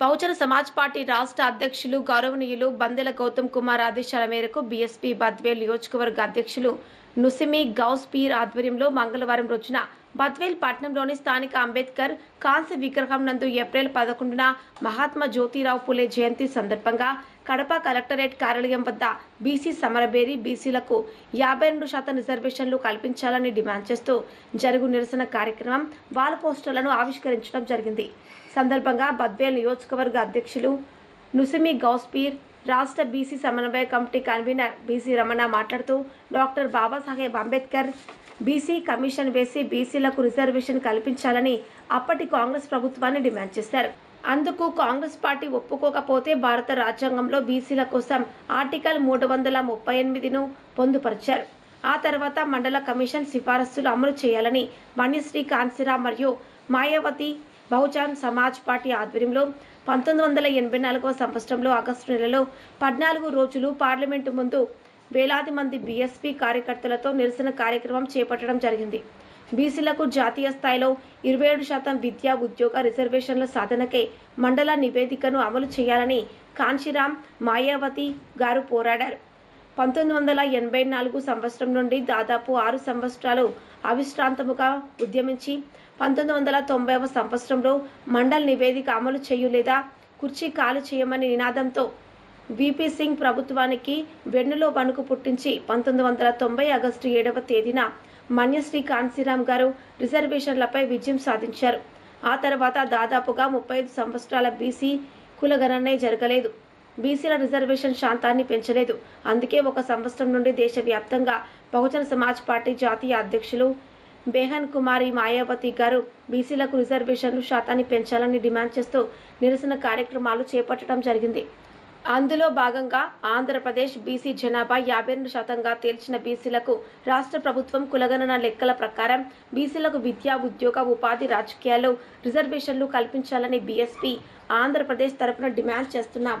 Bahujan Samaj party రాష్ట్ర అధ్యక్షులు గౌరవనీయులు బందెల గౌతమ్ కుమార్ ఆదేశాల మేరకు బీఎస్పీ బద్వేల్ నియోజకవర్గ అధ్యక్షులు నుసిమి గౌస్ పీర్ ఆధ్వర్యంలో మంగళవారం రోజున బద్వేల్ పట్నంలోని స్థానిక అంబేద్కర్ కాంస్య విగ్రహం నందు ఏప్రిల్ పదకొండున మహాత్మా జ్యోతిరావు పులే జయంతి సందర్భంగా కడప కలెక్టరేట్ కార్యాలయం వద్ద బీసీ సమరబేరి బీసీలకు యాభై రెండు శాతం రిజర్వేషన్లు కల్పించాలని డిమాండ్ చేస్తూ జరుగు నిరసన కార్యక్రమం వాల్ పోస్టర్లను ఆవిష్కరించడం జరిగింది. సందర్భంగా బద్వేల్ నియోజకవర్గ అధ్యక్షులు నుసిమి గౌస్పీర్ రాష్ట్ర బీసీ సమన్వయ కమిటీ కన్వీనర్ బీసీ రమణ మాట్లాడుతూ doctor Babasaheb Ambedkar BC commission వేసి బీసీలకు రిజర్వేషన్ కల్పించాలని అప్పటి కాంగ్రెస్ ప్రభుత్వాన్ని డిమాండ్ చేశారు. అందుకు కాంగ్రెస్ పార్టీ ఒప్పుకోకపోతే భారత రాజ్యాంగంలో బీసీల కోసం ఆర్టికల్ మూడు వందల ముప్పై ఎనిమిదిను పొందుపరిచారు. ఆ తర్వాత మండల కమిషన్ సిఫారసులు అమలు చేయాలని వన్యశ్రీ కాన్సిరామ్ మరియు మాయావతి బహుజన్ సమాజ్ పార్టీ ఆధ్వర్యంలో పంతొమ్మిది వందల ఎనభై నాలుగవ సంవత్సరంలో ఆగస్టు నెలలో పద్నాలుగు రోజులు పార్లమెంటు ముందు వేలాది మంది బీఎస్పీ కార్యకర్తలతో నిరసన కార్యక్రమం చేపట్టడం జరిగింది. బీసీలకు జాతీయ స్థాయిలో ఇరవై ఏడు శాతం విద్యా ఉద్యోగ రిజర్వేషన్ల సాధనకే మండల నివేదికను అమలు చేయాలని కాంశీరామ్ మాయావతి గారు పోరాడారు. పంతొమ్మిది వందల ఎనభై నాలుగు సంవత్సరం నుండి దాదాపు ఆరు సంవత్సరాలు అవిశ్రాంతముగా ఉద్యమించి పంతొమ్మిది వందల తొంభైవ సంవత్సరంలో మండల్ నివేదిక అమలు చేయు లేదా కుర్చీ ఖాళీ చేయమని నినాదంతో విపి సింగ్ ప్రభుత్వానికి వెన్నులో వణుకు పుట్టించి పంతొమ్మిది వందల తొంభై ఆగస్టు ఏడవ తేదీన మన్యశ్రీ కాన్సీరామ్ గారు రిజర్వేషన్లపై విజయం సాధించారు. ఆ తర్వాత దాదాపుగా ముప్పై ఐదు సంవత్సరాల బీసీ కులగణనే జరగలేదు. బీసీల రిజర్వేషన్ శాంతాన్ని పెంచలేదు. అందుకే ఒక సంవత్సరం నుండి దేశవ్యాప్తంగా బహుజన సమాజ్ పార్టీ జాతీయ అధ్యక్షులు బేహన్ కుమారి మాయావతి గారు బీసీలకు రిజర్వేషన్లు శాతాన్ని పెంచాలని డిమాండ్ చేస్తూ నిరసన కార్యక్రమాలు చేపట్టడం జరిగింది. అందులో భాగంగా ఆంధ్రప్రదేశ్ బీసీ జనాభా యాభై రెండు శాతంగా తేల్చిన బీసీలకు రాష్ట్ర ప్రభుత్వం కులగణన లెక్కల ప్రకారం బీసీలకు విద్యా ఉద్యోగ ఉపాధి రాజకీయాలు రిజర్వేషన్లు కల్పించాలని బీఎస్పీ ఆంధ్రప్రదేశ్ తరపున డిమాండ్ చేస్తున్నాం.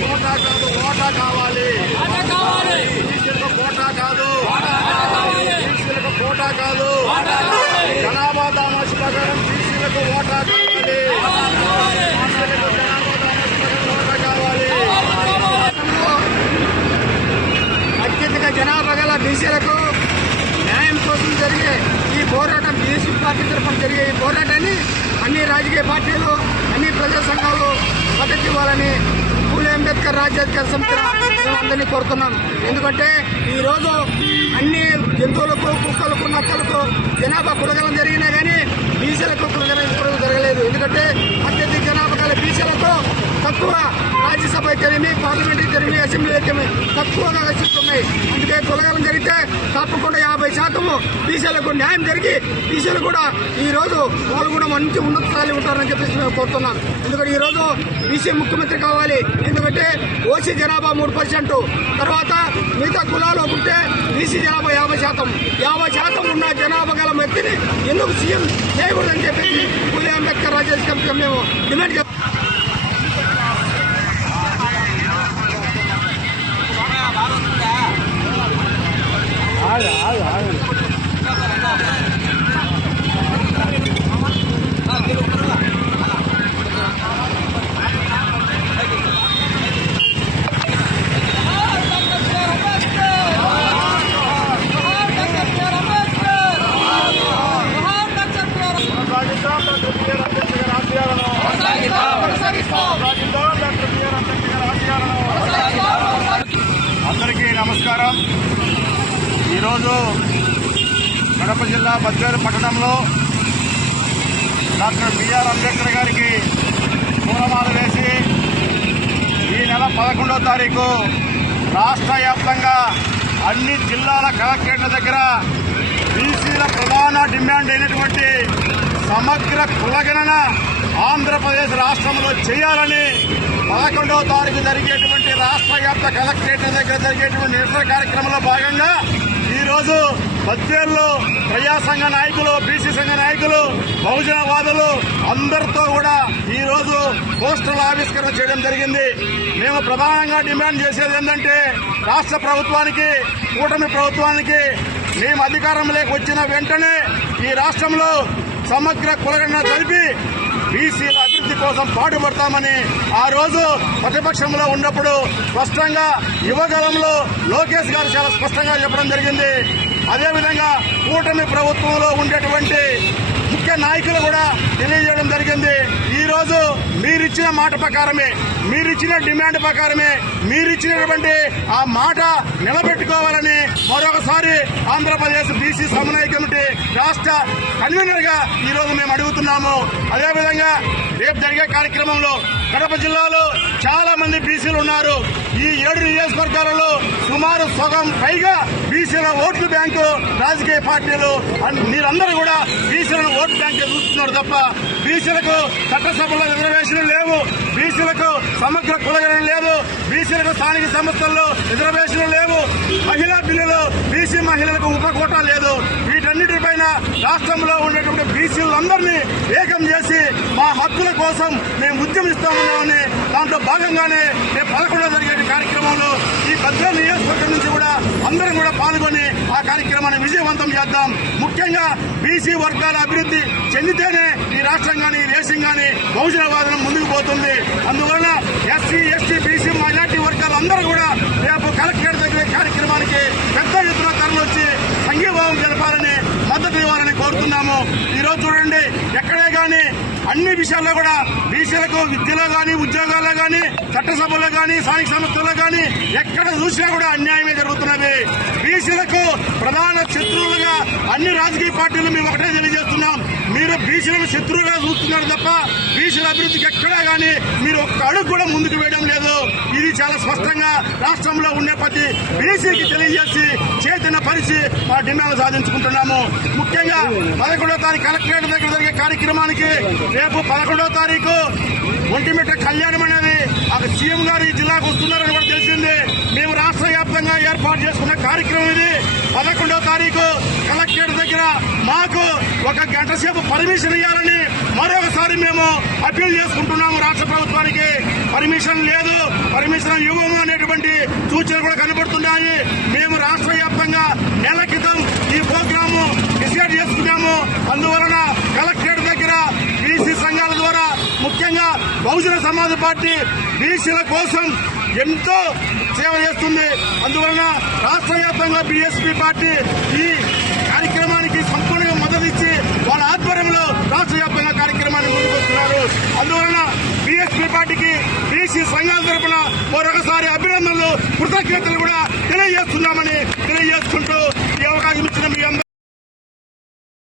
ఓటా కావాలి. బీసీలకు కోటా కాదు. బీసీలకు కోటా కాదు. జనాభా దామాసి ప్రకారం బీసీలకు ఓటా కావాలి. బీసీలకు జనాభా దామాసి ప్రకారం ఓటా కావాలి. అత్యధిక జనాభా గల బీసీలకు న్యాయం కోసం జరిగే ఈ పోరాటం బీసీ పార్టీ తరఫున జరిగే ఈ పోరాటాన్ని అన్ని రాజకీయ పార్టీలు అన్ని ప్రజా సంఘాలు మద్దతు ఇవ్వాలని అంబేద్కర్ రాజ్యాంగ సమితి అందరినీ కోరుతున్నాను. ఎందుకంటే ఈ రోజు అన్ని జంతువులకు కుక్కలకు నక్కలకు జనాభా కురగలం జరిగినా కానీ బీసీలకు కురగలం జరగలేదు. ఎందుకంటే అత్యధిక జనాభా గల బీసీలకు తక్కువ రాజ్యసభ అయితేనేమి పార్లమెంట్ అయితేనేమి అసెంబ్లీ అయితేనేమి తక్కువగా సీట్లు అందుకే కులగలం జరిగితే తప్పకుండా యాభై శాతము బీసీలకు న్యాయం జరిగి బీసీలు కూడా ఈ రోజు వాళ్ళు కూడా మంచి ఉన్నత స్థాయిలో ఉంటారని చెప్పేసి మేము కోరుతున్నాను. ఎందుకంటే ఈ రోజు బీసీ ముఖ్యమంత్రి కావాలి. ఎందుకంటే ఓసీ జనాభా మూడు పర్సెంట్. తర్వాత మిగతా కులాలు ఉంటే బీసీ జనాభా యాభై శాతం. యాభై శాతం ఉన్న జనాభా గల వ్యక్తిని ఎందుకు సీఎం చేయకూడదని చెప్పేసి పూలే అంబేద్కర్ రాజ్యాంగ మేము డిమాండ్ చేస్తాం rồi, rồi. ఈరోజు కడప జిల్లా బద్వేలు పట్టణంలో డాక్టర్ బిఆర్ అంబేద్కర్ గారికి పూలమాల వేసి ఈ నెల పదకొండవ తారీఖు రాష్ట్ర వ్యాప్తంగా అన్ని జిల్లాల కలెక్టరేట్ల దగ్గర బీసీల ప్రధాన డిమాండ్ అయినటువంటి సమగ్ర కులగణన ఆంధ్రప్రదేశ్ రాష్ట్రంలో చేయాలని పదకొండవ తారీఖు జరిగేటువంటి రాష్ట్ర వ్యాప్త కలెక్టరేట్ల దగ్గర జరిగేటువంటి నిరసన కార్యక్రమంలో భాగంగా ఈ రోజు ప్రజా సంఘ నాయకులు బీసీ సంఘ నాయకులు బహుజనవాదులు అందరితో కూడా ఈ రోజు పోస్టర్ల ఆవిష్కరణ చేయడం జరిగింది. మేము ప్రధానంగా డిమాండ్ చేసేది ఏంటంటే రాష్ట్ర ప్రభుత్వానికి కూటమి ప్రభుత్వానికి మేము అధికారంలోకి వచ్చిన వెంటనే ఈ రాష్ట్రంలో సమగ్ర కులగణ జరిపి బీసీల కోసం పాటుపడతామని ఆ రోజు ప్రతిపక్షంలో ఉన్నప్పుడు స్పష్టంగా యువగలంలో లోకేష్ గారు చాలా స్పష్టంగా చెప్పడం జరిగింది. అదేవిధంగా కూటమి ప్రభుత్వంలో ఉండేటువంటి ముఖ్య నాయకులు కూడా తెలియజేయడం జరిగింది. ఈ రోజు మీరిచ్చిన మాట ప్రకారమే మీరిచ్చిన డిమాండ్ ప్రకారమే మీరిచ్చినటువంటి ఆ మాట నిలబెట్టుకోవాలని మరొకసారి ఆంధ్రప్రదేశ్ బీసీ సమన్వయ కమిటీ రాష్ట్ర కన్వీనర్గా ఈ రోజు మేము అడుగుతున్నాము. అదేవిధంగా రేపు జరిగే కార్యక్రమంలో కడప జిల్లాలో చాలా మంది బీసీలు ఉన్నారు. ఈ ఏడు నియోజకవర్గాలలో సుమారు సగం పైగా బీసీల ఓట్లు బ్యాంకు రాజకీయ పార్టీలు. అన్- మీరందరూ కూడా బీసీలను ఓటు బ్యాంకు చూస్తున్నారు తప్ప బీసీలకు కుల రిజర్వేషన్లు లేవు. బీసీలకు సమగ్ర కులగణన లేదు. బీసీలకు స్థానిక సంస్థల్లో రిజర్వేషన్లు లేవు. మహిళా బిల్లులు బీసీ మహిళలకు ఉపకోట లేదు. వీటన్నిటిపైన రాష్ట్రంలో ఉండేటువంటి బీసీలందరినీ ఏకం చేసి మా హక్కుల కోసం మేము ఉద్యమిస్తామని దాంట్లో భాగంగానే రేపు పదకొండో జరిగే కార్యక్రమంలో ఈ పెద్ద నియోజకవర్గం నుంచి కూడా అందరం కూడా పాల్గొని ఆ కార్యక్రమాన్ని విజయవంతం చేద్దాం. ముఖ్యంగా బీసీ వర్గాల అభివృద్ధి చెందితేనే ఈ రాష్ట్రం కానీ దేశం కానీ బహుజనవాదం ముందుకు పోతుంది. అందువలన ఎస్సీ ఎస్టీ బీసీ మైనార్టీ వర్గాలందరూ కూడా రేపు కలెక్టర్ దగ్గర కార్యక్రమానికి పెద్ద ఎత్తున తరలి వచ్చి సంఘీభావం జరపాలని మద్దతు ఇవ్వాలని కోరుతున్నాము. ఈ రోజు చూడండి ఎక్కడే కానీ అన్ని విషయాల్లో కూడా బీసీలకు విద్యలో కానీ ఉద్యోగాల్లో కానీ చట్టసభలో కానీ స్థానిక సంస్థల్లో కానీ ఎక్కడ చూసినా కూడా అన్యాయమే జరుగుతున్నది. ప్రధాన శత్రువులుగా అన్ని రాజకీయ పార్టీలు మేము ఒకటే తెలియజేస్తున్నాం. మీరు బీసీలను శత్రువుగా చూస్తున్నారు తప్ప బీసీల అభివృద్ధికి ఎక్కడా గానీ మీరు ఒక్క అడుగు కూడా ముందుకు వేయడం లేదు. ఇది చాలా స్పష్టంగా రాష్ట్రంలో ఉండే ప్రతి బీసీకి తెలియజేసి కూడా డిమాండ్ సాధించుకుంటున్నాము. ముఖ్యంగా పదకొండో తారీఖు కలెక్టరేట్ దగ్గర జరిగే కార్యక్రమానికి రేపు పదకొండో తారీఖు ఒంటిమిట్ట కళ్యాణం అనేది అక్కడ సీఎం గారు ఈ జిల్లాకు వస్తున్నారని కూడా తెలిసింది. మేము రాష్ట్ర వ్యాప్తంగా ఏర్పాటు చేసుకున్న కార్యక్రమం ఇది. పదకొండో తారీఖు కలెక్టరేట్ దగ్గర మాకు ఒక గంట సేపు పర్మిషన్ ఇవ్వాలని మరొకసారి మేము అప్పీల్ చేసుకుంటున్నాము రాష్ట్ర ప్రభుత్వానికి. పర్మిషన్ లేదు పర్మిషన్ ఇవ్వము అనేటువంటి సూచనలు కూడా కనబడుతున్నాయి. మేము రాష్ట్ర వ్యాప్తంగా నెల క్రితం ఈ ప్రోగ్రాము డిసైడ్ చేసుకున్నాము. అందువలన కలెక్టరేట్ దగ్గర బీసీ సంఘాల ద్వారా ముఖ్యంగా బహుజన సమాజ్ పార్టీ బీసీల కోసం ఎంతో సేవ చేస్తుంది. అందువలన రాష్ట్ర వ్యాప్తంగా బీఎస్పీ పార్టీ ఈ